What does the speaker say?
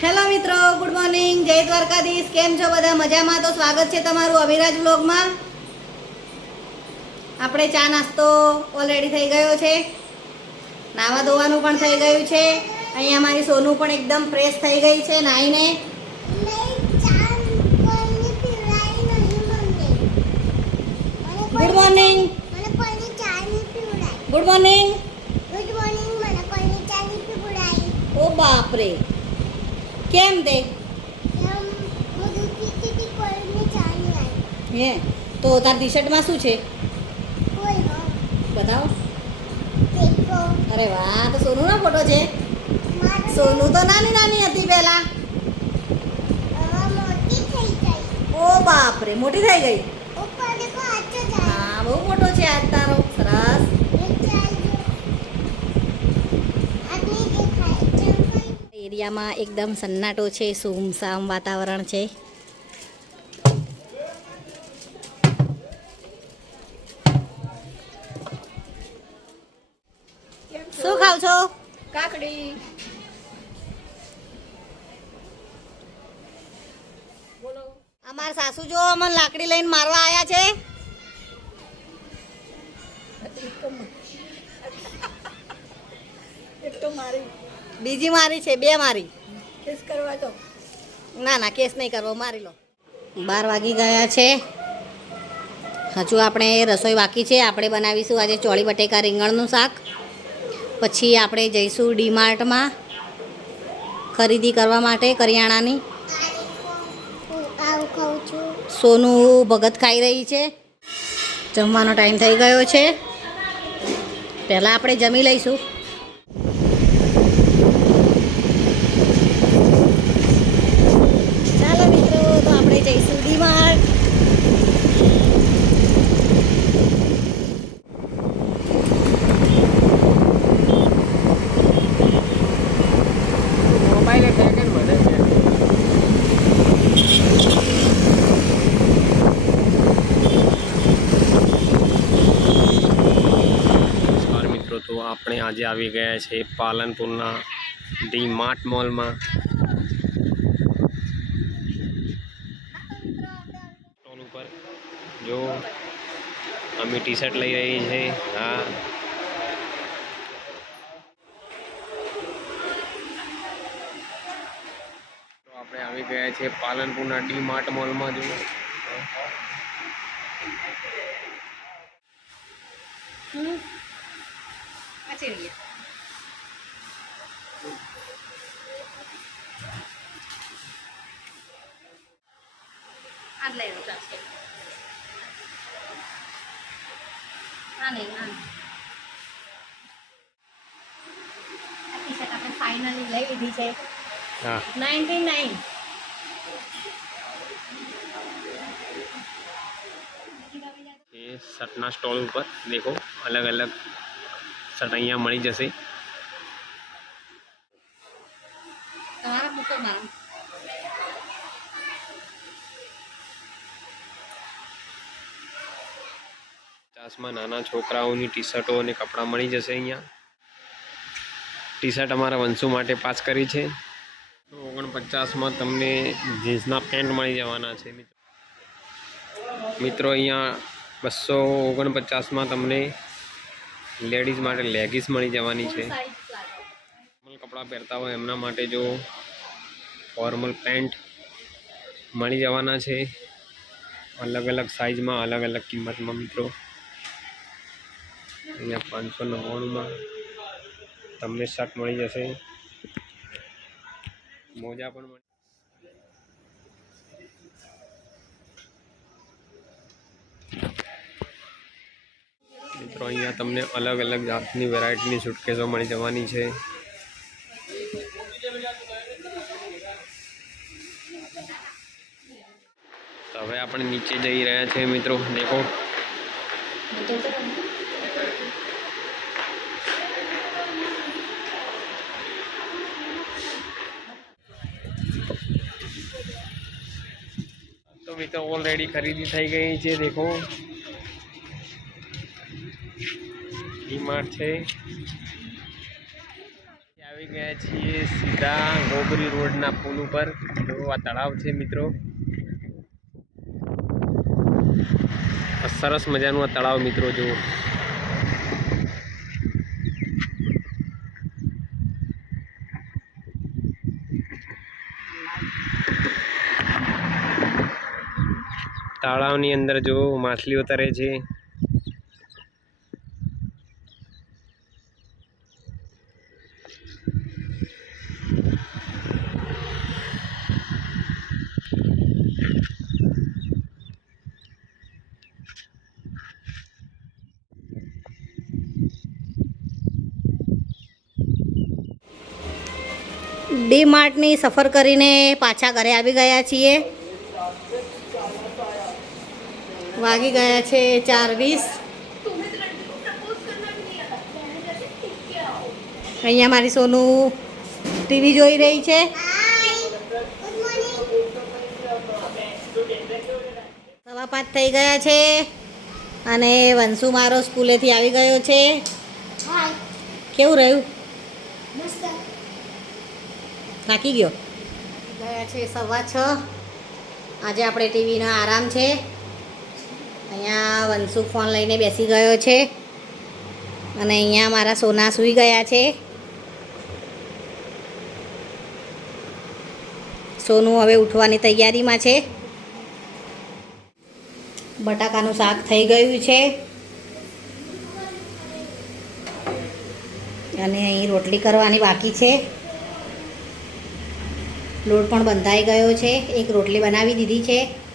Hello મિત્રો good morning જય દ્વારકાધીશ. કેમ છો બધા? મજામાં? તો સ્વાગત છે તમારું અવિરાજ વ્લોગમાં. આપણે ચા નાસ્તો ઓલરેડી થઈ ગયો છે. નાવા ધોવાનું પણ થઈ ગયું છે. અહીંયા મારી સોનું પણ એકદમ ફ્રેશ થઈ ગઈ છે નાહીને ગુડ મોર્નિંગ ગુડ મોર્નિંગ ઓ બાપરે. કેમ તે હે તો તાર ટી શર્ટમાં શું છે? બતાવો. અરે વાહ તો સોનુનો ફોટો છે. સોનું તો નાની નાની હતી પહેલા. ઓ બાપરે મોટી થઈ ગઈ. હા બહુ મોટો છે આજ તારો. એરિયામાં એકદમ સન્નાટો છે સુમસામ વાતાવરણ છે. શું ખાવ છો? કાકડી. અમાર સાસુ જો અમને લાકડી લઈને મારવા આયા છે. એક તો મારી બીજી મારી છે બે મારી. કેસ કરવા તો ના ના કેસ નહીં કરવો મારી લો. બાર વાગી ગયા છે. હજુ આપણે રસોઈ બાકી છે આપણે બનાવીશું આજે ચોળી બટેકા રીંગણનું શાક. પછી આપણે જઈશું ડીમાર્ટમાં ખરીદી કરવા માટે કરિયાણાની. સોનું ભગત ખાઈ રહી છે. જમવાનો ટાઈમ થઈ ગયો છે. પહેલાં આપણે જમી લઈશું ચાલો મિત્રો તો આપણે જઈશું ડીમાર્ટ મોબાઈલે ટેકન મને છે નમસ્કાર મિત્રો તો આપણે આજે આવી ગયા છે પાલનપુરના ડી માર્ટ મોલમાં. સ્ટોલ ઉપર. જો, અમે ટી શર્ટ લઈ રહી છે હા. આપણે આવી ગયા છે પાલનપુરના ડી માર્ટ મોલમાં જો ફાઇનલી લઈ લીધી છે હા નાઇન્ટી નાઇન એ શર્ટના સ્ટોલ ઉપર દેખો અલગ અલગ શર્ટ અહીંયા મળી જશે. પચાસમાં નાના છોકરાઓની ટી શર્ટો અને કપડાં મળી જશે અહીંયા. ટી શર્ટ અમારા વંશુ માટે પાસ કરી છે. ઓગણપચાસમાં તમને જીન્સના પેન્ટ મળી જવાના છે મિત્રો. મિત્રો અહીંયા બસો ઓગણપચાસમાં તમને લેડીઝ માટે લેગીસ મળી જવાની છે. ફોર્મલ કપડાં પહેરતા હોય એમના માટે જો ફોર્મલ પેન્ટ મળી જવાના છે. અલગ અલગ સાઇઝમાં અલગ અલગ કિંમતમાં મિત્રો. અહીંયા પાંચસો નવ્વાણુંમાં તમને શર્ટ મળી જશે. મોજા પણ મળી મિત્રો, અહીંયા તમને અલગ અલગ જાતની વેરાયટીની સુટકેસો મળી જવાની છે. હવે આપણે નીચે જઈ રહ્યા છે મિત્રો, દેખો. તો મિત્રો ઓલરેડી ખરીદી થઈ ગઈ છે, દેખો. ડીમાર્ટ છે. આવી ગયા છીએ સીધા ગોબરી રોડના પુલ ઉપર. જો આ તળાવ છે મિત્રો. સરસ મજાનું આ તળાવ મિત્રો જુઓ. તળાવની અંદર જો માછલીઓ તરે છે. ડી માર્ટની સફર કરીને પાછા ઘરે આવી ગયા છીએ. વાગી ગયા છે ચાર વીસ. અહીંયા મારી સોનું ટીવી જોઈ રહી છે. સવા પાંચ થઈ ગયા છે અને વંશુ મારો સ્કૂલેથી આવી ગયો છે. કેવું રહ્યું? થાકી ગયો? ગયા છે સવા છ. આજે આપણે ટીવીનો આરામ છે. અહીંયા વંશુ ફોન લઈને બેસી ગયો છે. અને અહીંયા મારા સોના સૂઈ ગયા છે. સોનું હવે ઉઠવાની તૈયારીમાં છે. બટાકાનું શાક થઈ ગયું છે. અને અહીં રોટલી કરવાની બાકી છે. લોટ પણ બંધાઈ ગયો છે. એક રોટલી બનાવી દીધી છે.